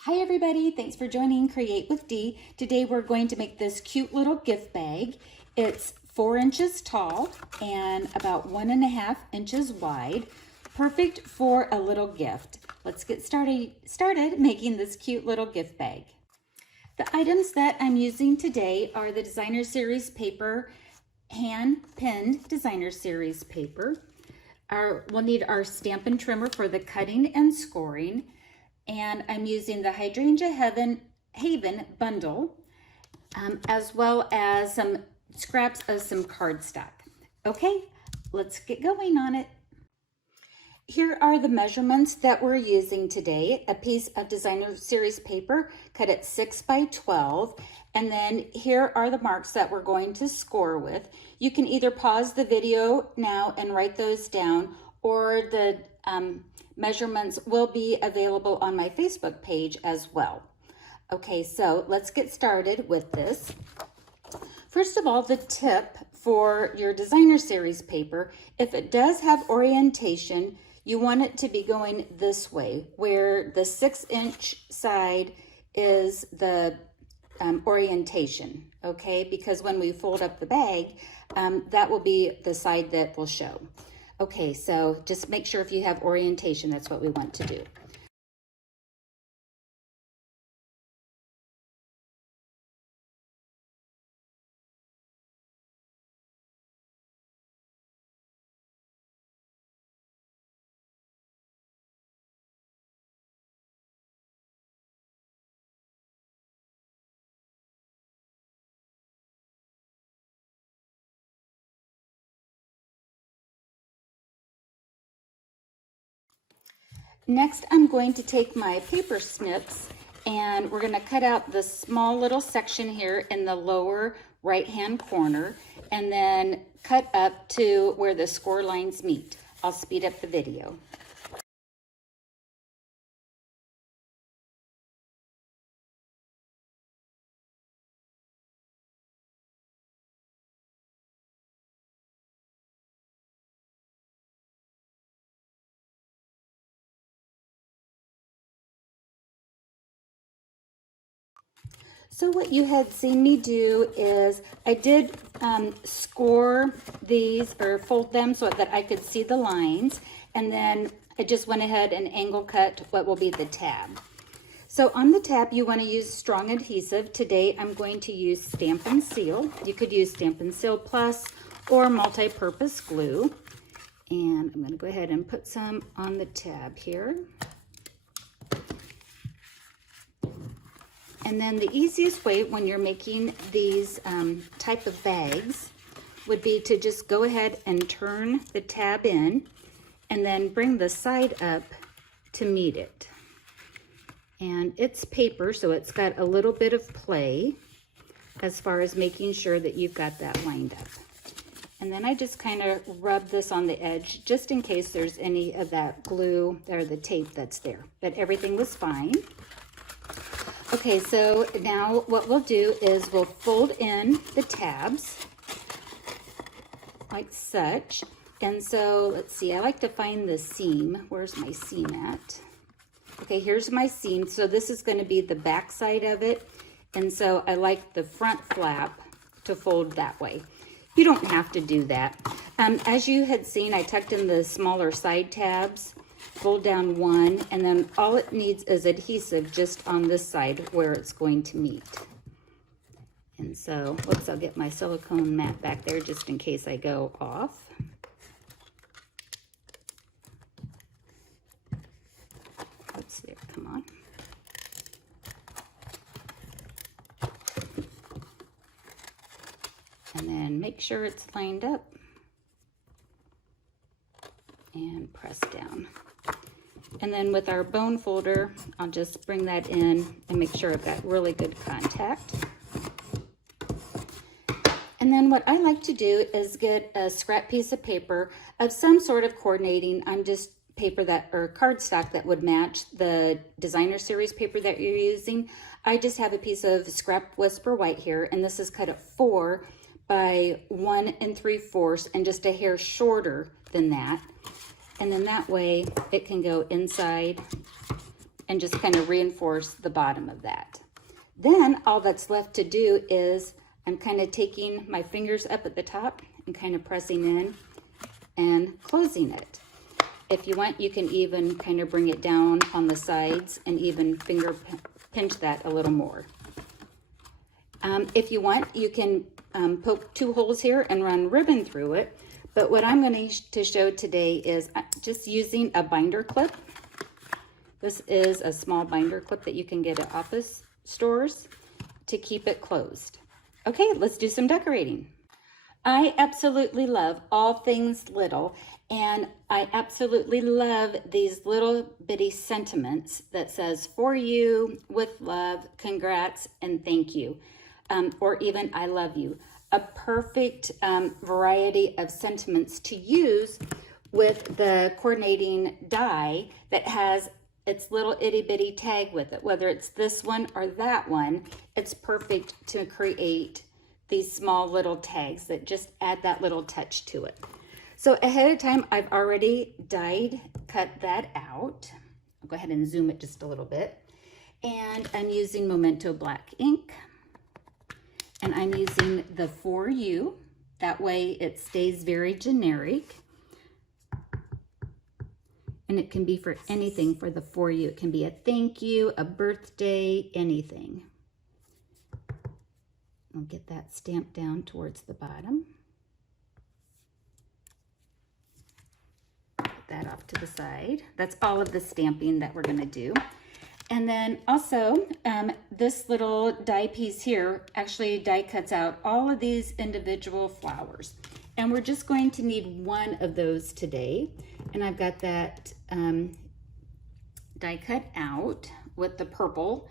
Hi everybody, thanks for joining Create with Dee. Today we're going to make this cute little gift bag. It's 4 inches tall and about 1.5 inches wide. Perfect for a little gift. Let's get started making this cute little gift bag. The items that I'm using today are the Designer Series paper, hand-pinned Designer Series paper. We'll need our Stampin' Trimmer for the cutting and scoring. And I'm using the Hydrangea Haven bundle, as well as some scraps of some cardstock. Okay, let's get going on it. Here are the measurements that we're using today. A piece of Designer Series paper cut at 6 by 12. And then here are the marks that we're going to score with. You can either pause the video now and write those down, or the measurements will be available on my Facebook page as well. Okay, so let's get started with this. First of all, the tip for your Designer Series paper, if it does have orientation, you want it to be going this way, where the 6-inch side is the orientation, okay? Because when we fold up the bag, that will be the side that will show. Okay, so just make sure if you have orientation, that's what we want to do. Next, I'm going to take my paper snips and we're going to cut out the small little section here in the lower right-hand corner and then cut up to where the score lines meet. I'll speed up the video. So what you had seen me do is I did score these or fold them so that I could see the lines, and then I just went ahead and angle cut what will be the tab. So on the tab you want to use strong adhesive. Today I'm going to use Stampin' Seal. You could use Stampin' Seal Plus or multi-purpose glue. And I'm going to go ahead and put some on the tab here. And then the easiest way when you're making these type of bags would be to just go ahead and turn the tab in and then bring the side up to meet it. And it's paper, so it's got a little bit of play as far as making sure that you've got that lined up. And then I just kind of rub this on the edge just in case there's any of that glue or the tape that's there. But everything was fine. Okay, so now what we'll do is we'll fold in the tabs like such. And so let's see, I like to find the seam. Where's my seam at? Okay, here's my seam. So this is going to be the back side of it. And so I like the front flap to fold that way. You don't have to do that. As you had seen, I tucked in the smaller side tabs. Fold down one, and then all it needs is adhesive just on this side where it's going to meet. And so, whoops, I'll get my silicone mat back there just in case I go off. Oops, there, come on. And then make sure it's lined up and press down. And then with our bone folder, I'll just bring that in and make sure I've got really good contact. And then what I like to do is get a scrap piece of paper of some sort of coordinating. I'm just paper that, or cardstock that would match the Designer Series paper that you're using. I just have a piece of scrap Whisper White here, and this is cut at 4 by 1 3/4 and just a hair shorter than that. And then that way it can go inside and just kind of reinforce the bottom of that. Then all that's left to do is I'm kind of taking my fingers up at the top and kind of pressing in and closing it. If you want, you can even kind of bring it down on the sides and even finger pinch that a little more. If you want, you can poke 2 holes here and run ribbon through it. But what I'm going to show today is just using a binder clip. This is a small binder clip that you can get at office stores to keep it closed. Okay, let's do some decorating. I absolutely love all things little, and I absolutely love these little bitty sentiments that says, "For you, with love, congrats, and thank you," or even "I love you." A perfect variety of sentiments to use with the coordinating die that has its little itty bitty tag with it. Whether it's this one or that one, it's perfect to create these small little tags that just add that little touch to it. So ahead of time, I've already cut that out. I'll go ahead and zoom it just a little bit. And I'm using Memento black ink. And I'm using the For You. That way it stays very generic. And it can be for anything for the For You. It can be a thank you, a birthday, anything. I'll get that stamped down towards the bottom. Put that off to the side. That's all of the stamping that we're going to do. And then also, this little die piece here actually die cuts out all of these individual flowers. And we're just going to need one of those today. And I've got that die cut out with the purple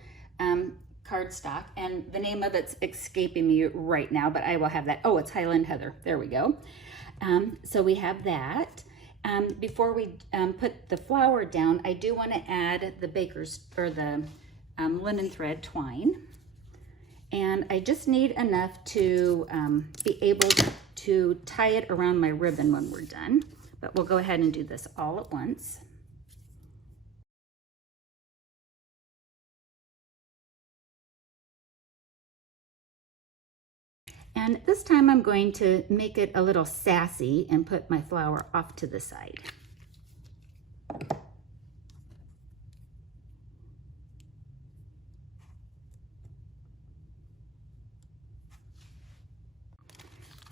cardstock. And the name of it's escaping me right now, but I will have that. Oh, it's Highland Heather. There we go. So we have that. Before we put the flower down, I do want to add the baker's or the linen thread twine. And I just need enough to be able to tie it around my ribbon when we're done. But we'll go ahead and do this all at once. And this time I'm going to make it a little sassy and put my flower off to the side.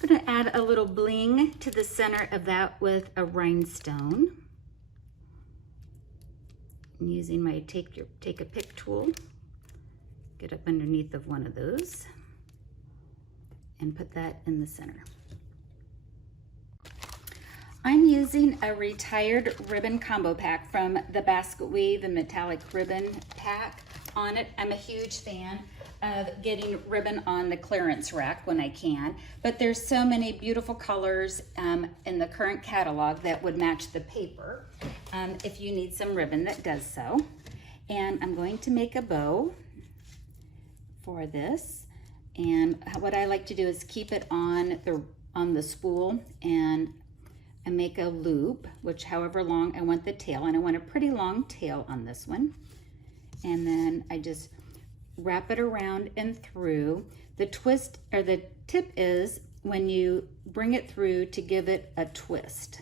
I'm going to add a little bling to the center of that with a rhinestone. I'm using my take a pick tool. Get up underneath of one of those and put that in the center. I'm using a retired ribbon combo pack from the Basket Weave, the metallic ribbon pack. On it, I'm a huge fan of getting ribbon on the clearance rack when I can, but there's so many beautiful colors in the current catalog that would match the paper if you need some ribbon that does so. And I'm going to make a bow for this. And what I like to do is keep it on the spool and make a loop, which however long I want the tail, and I want a pretty long tail on this one. And then I just wrap it around and through. The twist or the tip is when you bring it through to give it a twist.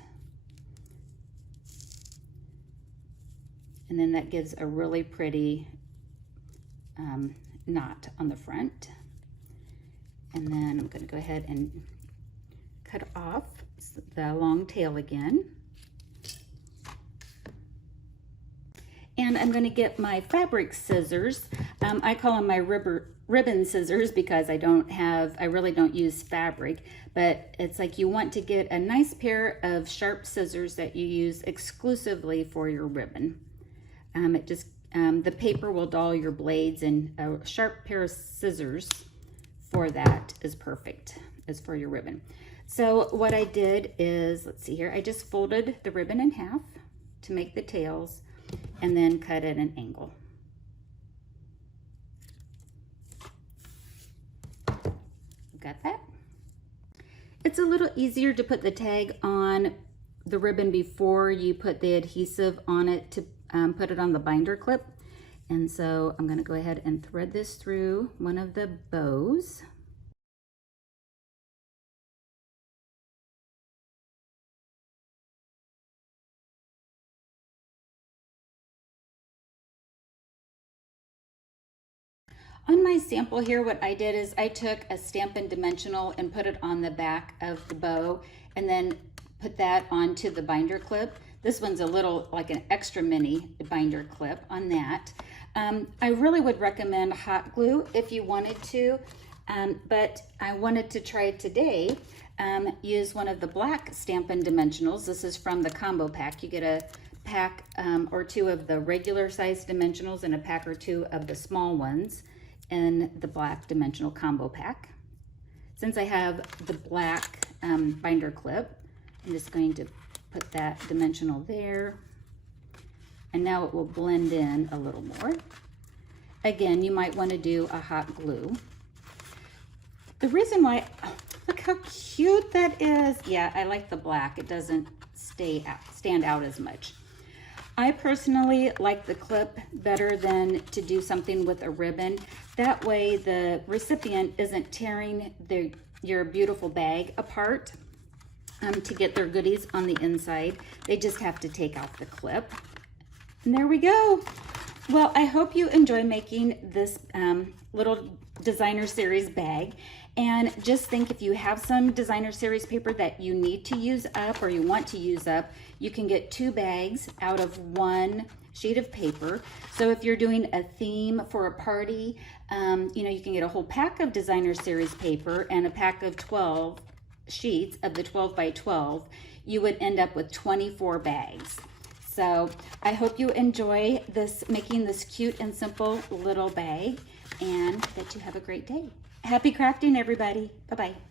And then that gives a really pretty knot on the front. And then I'm going to go ahead and cut off the long tail again. And I'm going to get my fabric scissors. I call them my ribbon scissors because I really don't use fabric, but it's like you want to get a nice pair of sharp scissors that you use exclusively for your ribbon. The paper will dull your blades, and a sharp pair of scissors for that is perfect, is for your ribbon. So what I did is, let's see here, I just folded the ribbon in half to make the tails and then cut at an angle. Got that? It's a little easier to put the tag on the ribbon before you put the adhesive on it to put it on the binder clip, And so I'm going to go ahead and thread this through one of the bows. On my sample here, what I did is I took a Stampin' Dimensional and put it on the back of the bow and then put that onto the binder clip. This one's a little like an extra mini binder clip on that. I really would recommend hot glue if you wanted to, but I wanted to try today, use one of the black Stampin' Dimensionals. This is from the combo pack. You get a pack or two of the regular size dimensionals and a pack or two of the small ones in the black dimensional combo pack. Since I have the black binder clip, I'm just going to put that dimensional there, and now it will blend in a little more. Again, you might want to do a hot glue. The reason why, oh, look how cute that is. Yeah, I like the black. It doesn't stand out as much. I personally like the clip better than to do something with a ribbon. That way the recipient isn't tearing your beautiful bag apart to get their goodies on the inside. They just have to take out the clip. And there we go. Well, I hope you enjoy making this little designer series bag. And just think, if you have some designer series paper that you need to use up or you want to use up, you can get 2 bags out of 1 sheet of paper. So if you're doing a theme for a party, you know, you can get a whole pack of designer series paper and a pack of 12 sheets of the 12 by 12. You would end up with 24 bags. So I hope you enjoy this, making this cute and simple little bag, and that you have a great day. Happy crafting, everybody. Bye-bye.